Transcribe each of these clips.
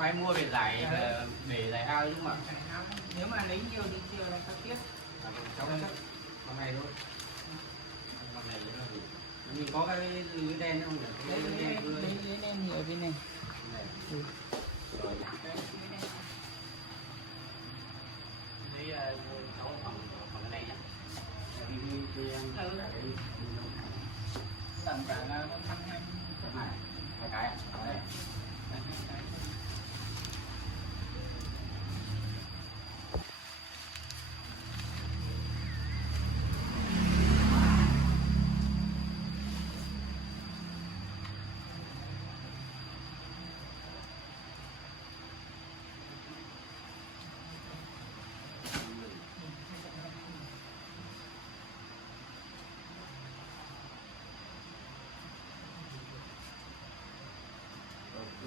Ai mua về giải để giải ao nhưng mà nếu mà lấy nhiều thì chiều là các tiếp cháu con này thôi, con này là đủ. Mình có cái lưới đen không nhỉ? Lưới đen thì ở bên này. Lấy cháu khoảng cái này nhá. Tầm cả là con thằng này hai cái ở đây.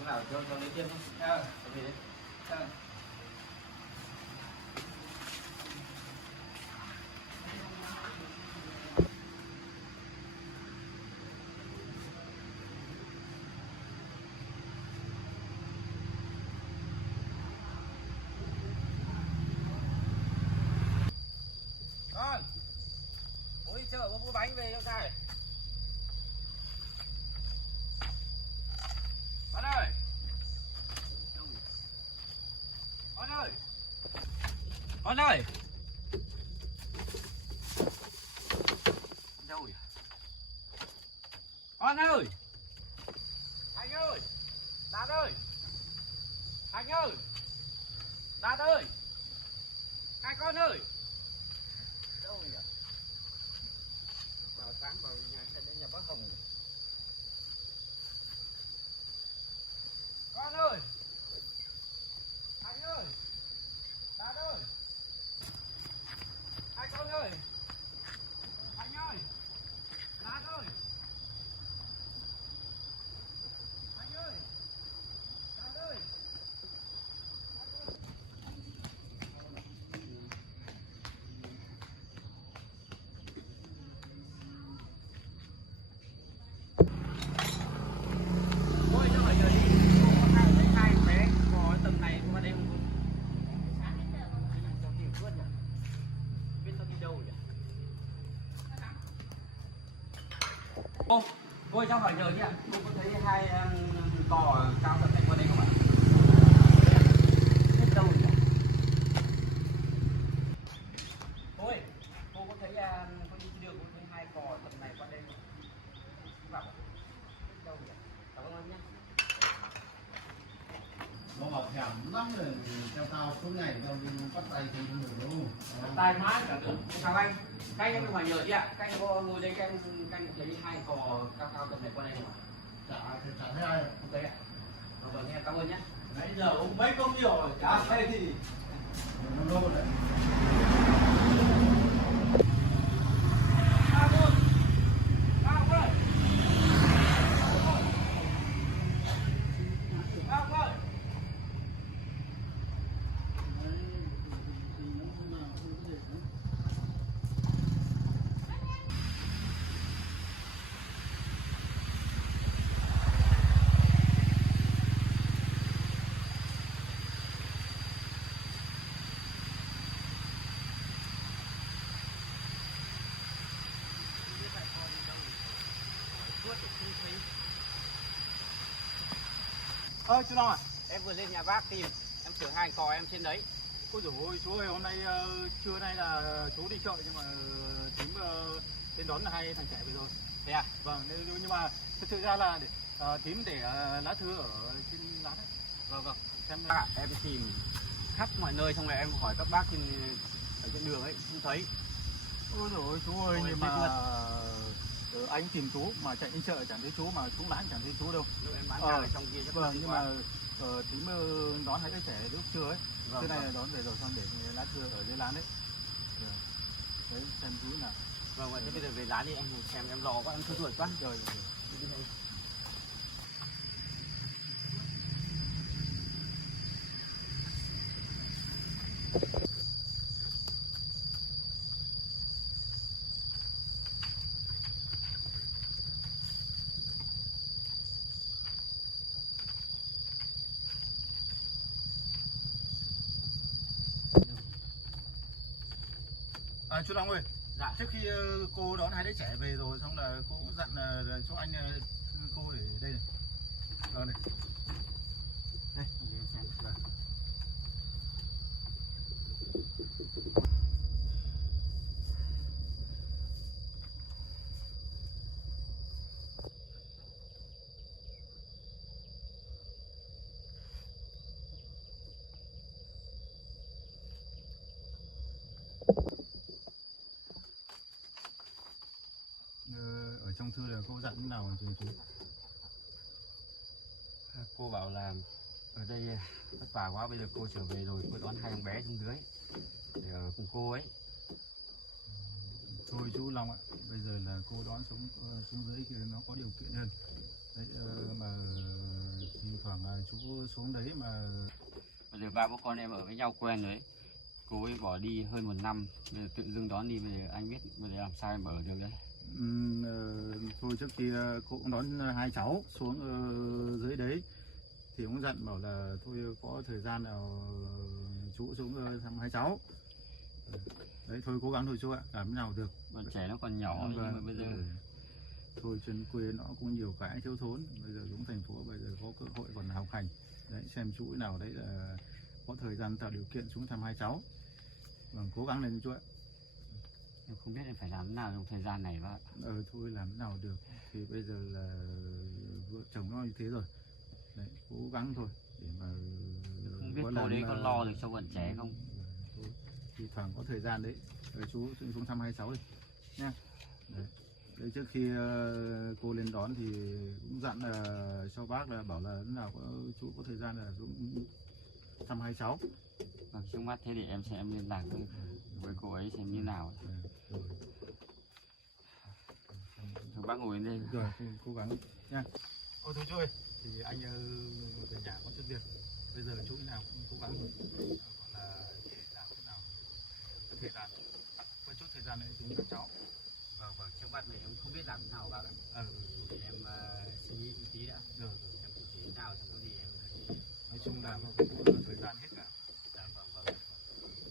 Nào cho lấy tiền không? Về đấy. Con, bố đi chợ có mua bánh về cho trai. Con ơi, con ơi, đâu rồi? Con ơi, anh ơi, Đạt ơi, anh ơi, Đạt ơi, hai con ơi, đâu rồi? Vào sáng vào nhà bác Hồng. Con ơi, anh ơi, Đạt ơi, hai con ơi, anh ơi, Đạt ơi, anh ơi, Đạt ơi. Ôi sao phải giờ đi? Hai bé có tầm này qua đây không? Cháu tìm luôn nhỉ? Biết tao đi đâu nhỉ? Cô cháu hỏi giờ chứ ạ? Cô có thấy hai cò cao tầm này qua đây không ạ? Biết đâu nhỉ? theo tao suốt ngày tao đi bắt tay thì không được đâu. Tài mái cả được. Chào anh. Các anh em hỏi nhờ chị ạ. Các anh có ngồi đây các anh lấy hai cò cao cao tầm này qua đây không ạ? Chả thấy ai. Ok ạ. Vâng, em cảm ơn nhé. Nãy giờ ông mấy công nhiều rồi, chả thấy gì. Nó đâu đấy. Chú Long à? Em vừa lên nhà bác tìm, em sửa hai cò em trên đấy. Ôi dồi ôi, chú ơi, hôm nay trưa nay là chú đi chợ nhưng mà thím đến đón là hai thằng trẻ về rồi. Thế à? Vâng, nhưng mà thực sự ra là thím để lá thư ở trên lá đấy. Vâng vâng. Xem Bác ạ, em tìm khắp mọi nơi xong rồi em hỏi các bác ở trên đường ấy, không thấy. ôi dồi ôi, chú ơi, Ôi, nhưng chết mà anh tìm chú mà chạy đến chợ chẳng thấy chú, mà xuống láng chẳng thấy chú đâu. Lúc em bán hàng ở trong kia chắc Vâng, đi nhưng qua. mà thím đón hai đứa trẻ lúc trưa ấy. Vâng, Trưa nay vâng. là đón về rồi xong để lá thư ở dưới lán đấy. Đấy, xem chú nào. Vâng, vậy thế bây giờ về giá đi anh xem em lo quá, em thua tuổi quá. Rồi. Đi đây. Chú Long ơi, Dạ. trước khi cô đón hai đứa trẻ về rồi xong là cô cũng dặn là cho anh cô để đây này. Này. Đây, để em xem. Vâng. Ở trong thư là cô dặn thế nào chú? Cô bảo là ở đây vất vả quá, bây giờ cô trở về rồi, cô đón hai thằng bé xuống dưới để ở cùng cô ấy. Thôi chú Long ạ, bây giờ là cô đón xuống dưới kia nó có điều kiện hơn. Đấy, mà thì thoảng là chú xuống đấy mà. Bây giờ ba bố con em ở với nhau quen rồi ấy. Cô ấy bỏ đi hơn 1 năm, bây giờ tự dưng đón đi, bây giờ anh biết bây giờ làm sao em ở được đấy. Thôi trước khi cô cũng đón hai cháu xuống dưới đấy thì cũng dặn bảo là thôi có thời gian nào chú xuống thăm hai cháu. Đấy thôi cố gắng thôi chú ạ, làm thế nào được. Bọn trẻ nó còn nhỏ nhưng mà bây giờ thôi trên quê nó cũng nhiều cái thiếu thốn, bây giờ xuống thành phố bây giờ có cơ hội còn học hành. Đấy xem chú nào đấy là có thời gian tạo điều kiện xuống thăm hai cháu. Vâng, cố gắng lên chú ạ. em không biết em phải làm thế nào trong thời gian này bác. Thôi làm thế nào được, thì bây giờ là vợ chồng nó như thế rồi. Đấy, cố gắng thôi để mà Không biết cô đấy có lo được cho bọn trẻ không. Thôi, thì thoảng có thời gian đấy chú xuống thăm hai cháu đi nha. Đấy, trước khi cô lên đón thì cũng dặn là cho bác là bảo là lúc nào chú có thời gian là xuống thăm hai cháu. Vâng, trước mắt thế thì em sẽ liên lạc với cô ấy xem như nào. Rồi. Thôi bác ngồi lên đây. Rồi, cố gắng nha. Ôi thôi chú ơi, thì anh về nhà có chút việc. Bây giờ chú nào cũng cố gắng rồi. Còn là để làm thế nào có thể là có chút thời gian nữa chúng các cháu. Vâng, trước mắt này em không biết làm thế nào bác ạ. Thì em suy nghĩ một tí đã. Rồi. Em cụ thể thế nào xong có gì em hãy... Nói chung là cũng có thời gian hết cả. Dạ, vâng.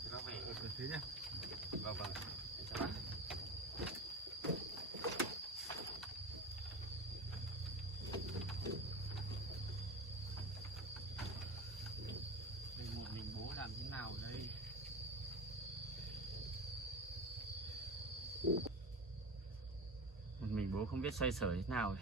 Thế bác về. Thế nhá. Vâng, em chào bác. Đây một mình bố làm thế nào đây? Một mình bố không biết xoay sở thế nào.